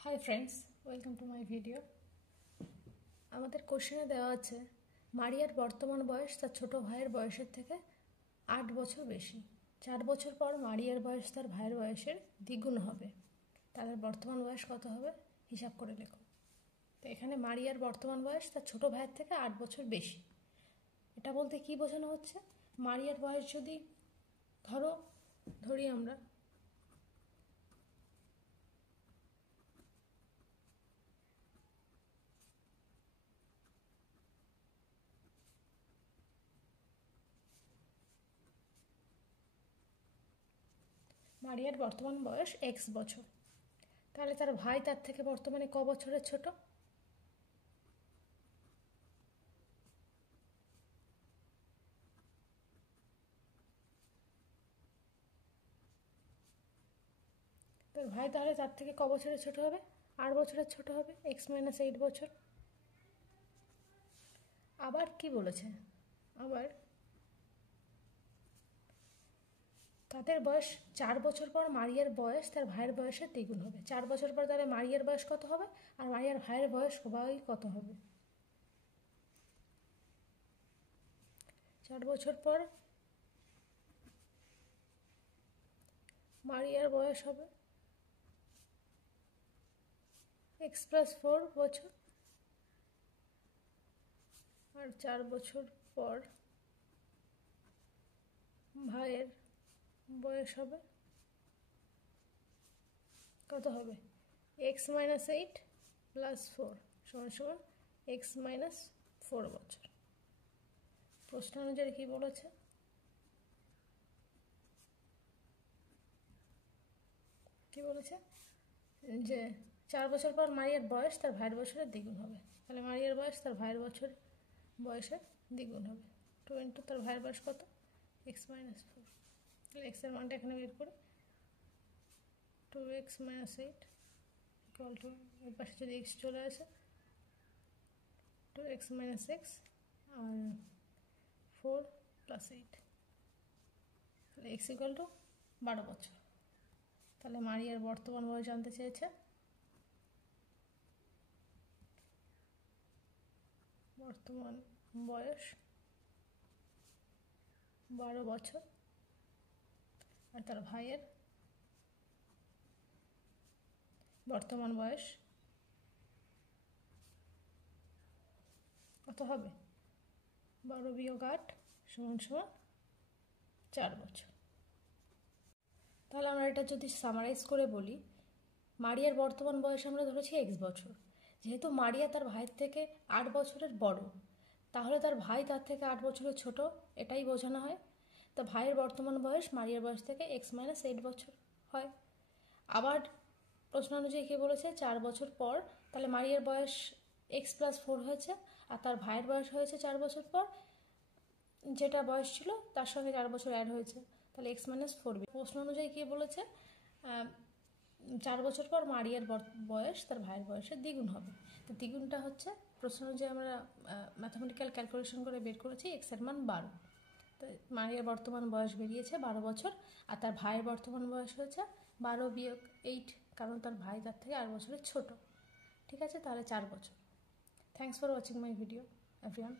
Hi friends, welcome to my video. আমাদের কোশ্চেনে দেওয়া আছে মারিয়ার বর্তমান বয়স তার ছোট ভাইয়ের বয়সের থেকে 8 বছর বেশি। 4 বছর পর মারিয়ার বয়স তার ভাইয়ের বয়সের দ্বিগুণ হবে। তাদের বর্তমান বয়স কত হবে হিসাব করে লেখো। তো এখানে মারিয়ার বর্তমান বয়স তার ছোট ভাইয়ের থেকে 8 বছর বেশি। এটা বলতে কি বোঝানো হচ্ছে? মারিয়ার বয়স যদি ধরি আমরা মারিয়ার বর্তমান বয়স x বছর, তাহলে তার ভাই তার থেকে বর্তমানে ক বছরের ছোট? তার ভাই তাহলে তার থেকে ক বছরের ছোট হবে? 8 বছরের ছোট হবে, x-8 বছর। আবার কি বলেছে? আবার তাদের বয়স 4 বছর পর মারিয়ার বয়স তার ভাইয়ের বয়সের দ্বিগুণ হবে। 4 বছর পর তাহলে মারিয়ার বয়স কত হবে আর মারিয়ার ভাইয়ের বয়স কত হবে? 4 বছর পর মারিয়ার বয়স হবে x+4 বছর, আর 4 বছর পর ভাইয়ের বয়স হবে কত হবে? x-8 + 4 সমান x-4 বছর। প্রশ্ন অনুযায়ী কি বলেছে? যে 4 বছর পর মারিয়ার বয়স তার ভাইয়ের বয়সের দ্বিগুণ হবে। তাহলে মারিয়ার বয়স তার ভাইয়ের বয়সের দ্বিগুণ হবে। 2 ইন্টু তার ভাইয়ের বয়স কত? x-4। তাহলে x এর মানটা এখানে বের করি। 2x-8 ইকুয়াল টু, এর পাশে যদি x চলে আসে 2x-6 আর 4 + 8, তাহলে x ইকুয়াল টু 12 বছর। তাহলে মারিয়ার বর্তমান বয়স জানতে চেয়েছে। বর্তমান বয়স 12 বছর, আর তার ভাইয়ের বর্তমান বয়স কত হবে? 12 - 8 = 4 বছর। তাহলে আমরা এটা যদি সামারাইজ করে বলি, মারিয়ার বর্তমান বয়স আমরা ধরেছি x বছর। যেহেতু মারিয়া তার ভাইয়ের থেকে 8 বছরের বড়, তাহলে তার ভাই তার থেকে 8 বছরের ছোট, এটাই বোঝানো হয়। তা ভাইয়ের বর্তমান বয়স মারিয়ার বয়স থেকে x-8 বছর হয়। আবার প্রশ্ন অনুযায়ী কে বলেছে 4 বছর পর, তাহলে মারিয়ার বয়স x+4 হয়েছে আর তার ভাইয়ের বয়স হয়েছে 4 বছর পর, যেটা বয়স ছিল তার সঙ্গে 4 বছর অ্যাড হয়েছে, তাহলে x-4। প্রশ্ন অনুযায়ী কে বলেছে 4 বছর পর মারিয়ার বয়স তার ভাইয়ের বয়সের দ্বিগুণ হবে। তো দ্বিগুণটা হচ্ছে প্রশ্ন অনুযায়ী আমরা ম্যাথামেটিক্যাল ক্যালকুলেশন করে বের করেছি x এর মান 12। তো মারিয়ার বর্তমান বয়স বেরিয়েছে 12 বছর, আর তার ভাইয়ের বর্তমান বয়স হয়েছে 12 - 8, কারণ তার ভাই তার থেকে 8 বছরের ছোট। ঠিক আছে, তাহলে 4 বছর। Thanks for watching my video everyone.